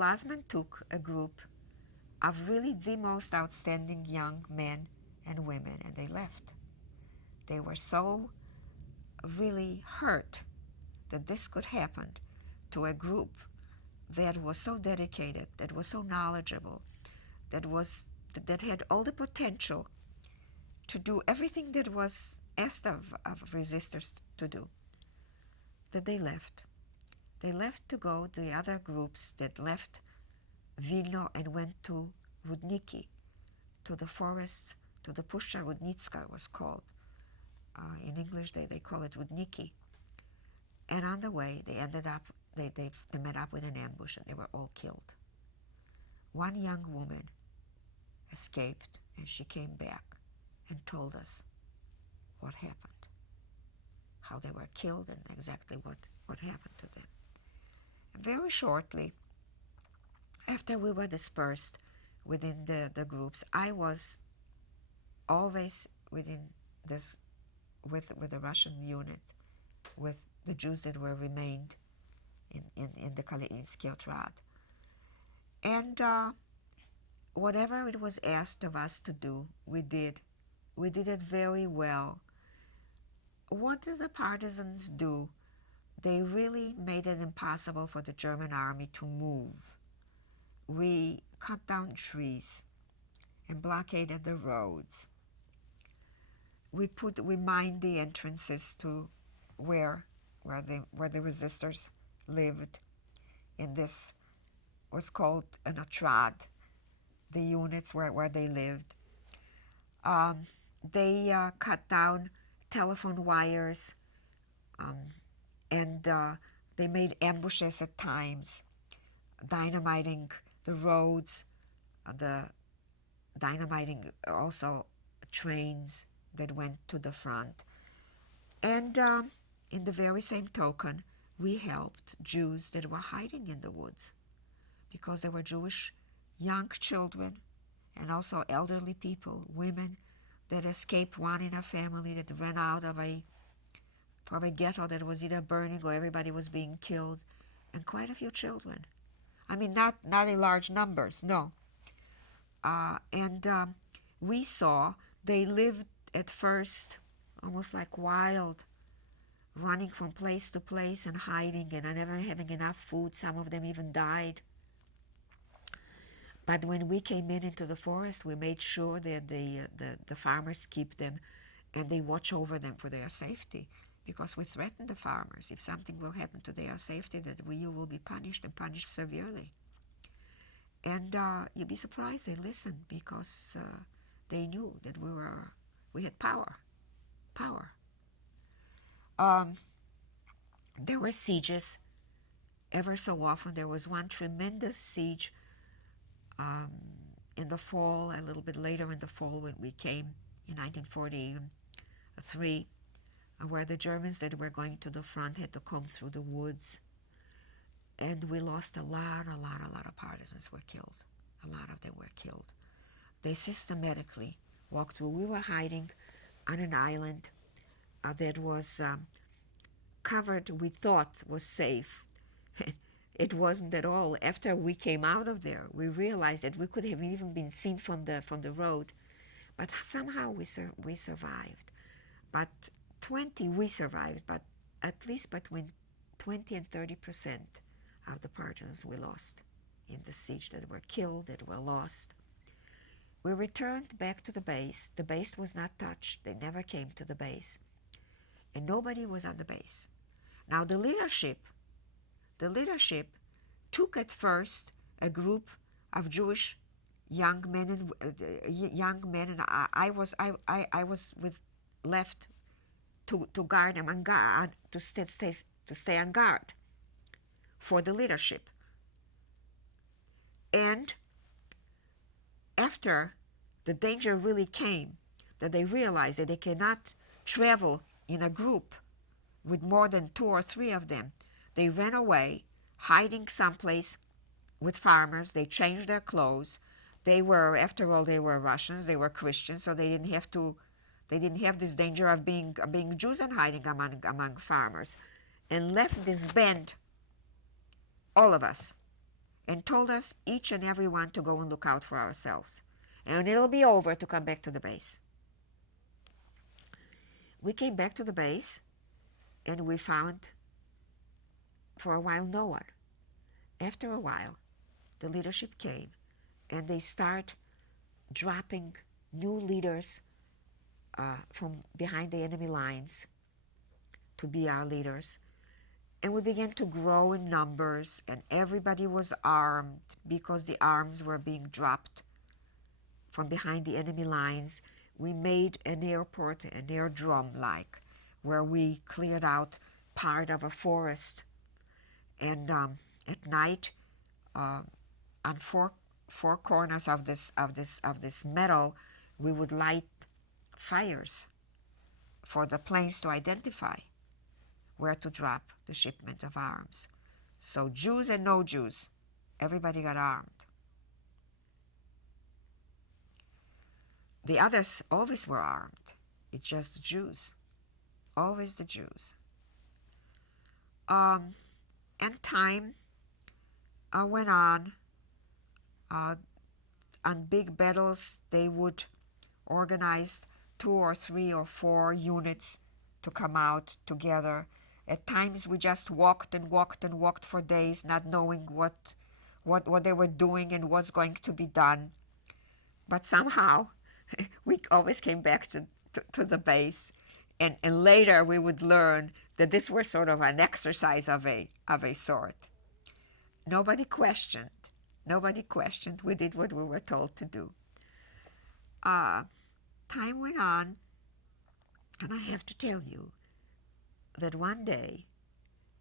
Glasman took a group of really the most outstanding young men and women, and they left. They were so really hurt that this could happen to a group that was so dedicated, that was so knowledgeable, that had all the potential to do everything that was asked of resistors to do, that they left. They left to go to the other groups that left Vilno and went to Rudniki, to the forests, to the Puszcza Rudnicka was called. In English, they call it Rudniki. And on the way, they ended up, they met up with an ambush, and they were all killed. One young woman escaped, and she came back and told us what happened, how they were killed, and exactly what happened to them. And very shortly, after we were dispersed within the groups, I was always within this, with the Russian unit, with the Jews that were remained in the Kalainsky Otrad. And whatever it was asked of us to do, we did. We did it very well. What did the partisans do? They really made it impossible for the German army to move. We cut down trees and blockaded the roads. We mined the entrances to where the resistors lived. In this was called an otrad, the units where they lived. They cut down telephone wires, and they made ambushes at times, dynamiting the roads, dynamiting also trains that went to the front. And in the very same token, we helped Jews that were hiding in the woods, because there were Jewish young children and also elderly people, women that escaped, one in a family that ran out from a ghetto that was either burning or everybody was being killed, and quite a few children. I mean, not in large numbers, no. And we saw they lived at first almost like wild, running from place to place and hiding and never having enough food. Some of them even died. But when we came into the forest, we made sure that the farmers keep them and they watch over them for their safety, because we threaten the farmers. If something will happen to their safety, that you will be punished, and punished severely. And you'd be surprised they listened, because they knew that we had power. There were sieges ever so often. There was one tremendous siege in the fall, a little bit later in the fall when we came in 1943, where the Germans that were going to the front had to come through the woods. And we lost a lot of partisans were killed. A lot of them were killed. They systematically walked through. We were hiding on an island that was covered, we thought was safe. It wasn't at all. After we came out of there, we realized that we could have even been seen from the road. But somehow we survived. But we survived, but at least between 20 and 30% of the partisans we lost in the siege, that were killed, that were lost. We returned back to the base. The base was not touched. They never came to the base. And nobody was on the base. Now the leadership took at first a group of Jewish young men, and I was left to guard them on guard, to stay on guard for the leadership. And after the danger really came, that they realized that they cannot travel in a group with more than 2 or 3 of them, they ran away, hiding someplace with farmers. They changed their clothes. After all, they were Russians, they were Christians, so they didn't have this danger of being Jews and hiding among farmers, and left this band, all of us, and told us each and every one to go and look out for ourselves. And it'll be over to come back to the base. We came back to the base, and we found, for a while, no one. After a while, the leadership came, and they start dropping new leaders from behind the enemy lines to be our leaders. And we began to grow in numbers, and everybody was armed because the arms were being dropped from behind the enemy lines. We made an airport, an airdrome-like, where we cleared out part of a forest. And at night, on four corners of this meadow, we would light fires for the planes to identify where to drop the shipment of arms. So Jews and no Jews, everybody got armed. The others always were armed. It's just the Jews, always the Jews. And time went on. On big battles, they would organize 2 or 3 or 4 units to come out together. At times, we just walked and walked and walked for days, not knowing what they were doing and what's going to be done. But somehow, we always came back to the base. And later, we would learn that this was sort of an exercise of a sort. Nobody questioned. Nobody questioned. We did what we were told to do. Time went on, and I have to tell you that one day,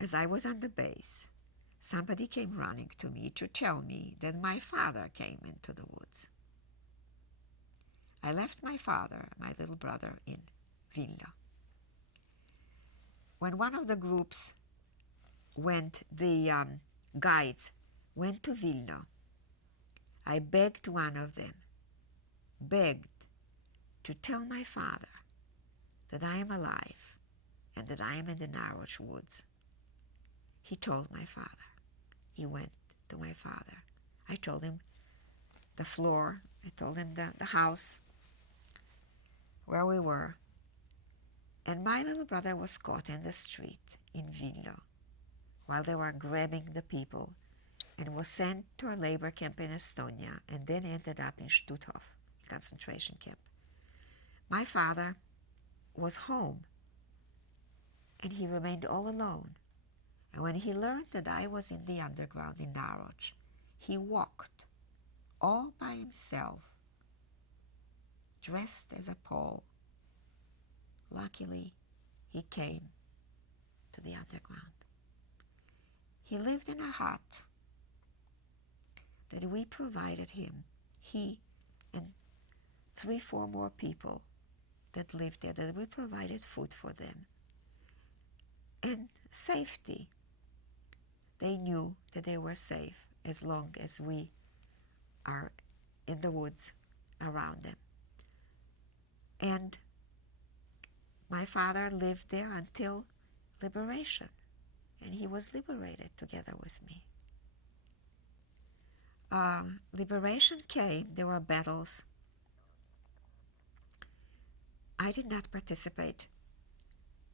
as I was on the base, somebody came running to me to tell me that my father came into the woods. I left my father, my little brother, in Vilna. When one of the groups went, the guides went to Vilna, I begged one of them, begged to tell my father that I am alive and that I am in the Naroch woods. He told my father. He went to my father. I told him the floor. I told him the house where we were. And my little brother was caught in the street in Vilna while they were grabbing the people, and was sent to a labor camp in Estonia, and then ended up in Stutthof concentration camp. My father was home, and he remained all alone. And when he learned that I was in the underground in Naroch, he walked all by himself, dressed as a Pole. Luckily, he came to the underground. He lived in a hut that we provided him, he and 3-4 more people that lived there, that we provided food for them. And safety. They knew that they were safe as long as we are in the woods around them. And my father lived there until liberation, and he was liberated together with me. Liberation came, there were battles. I did not participate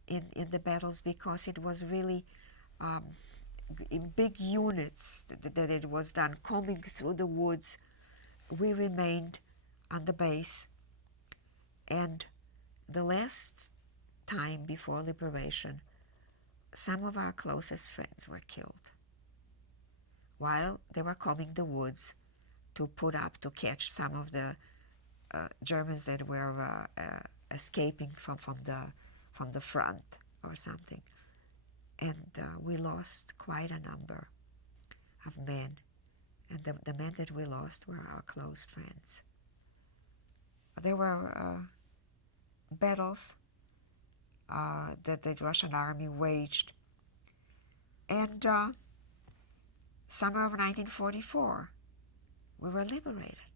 in the battles because it was really in big units that it was done, combing through the woods. We remained on the base, and the last time before liberation, some of our closest friends were killed while they were combing the woods to catch some of the Germans that were escaping from the front or something. And we lost quite a number of men. And the men that we lost were our close friends. There were battles that the Russian army waged. And summer of 1944, we were liberated.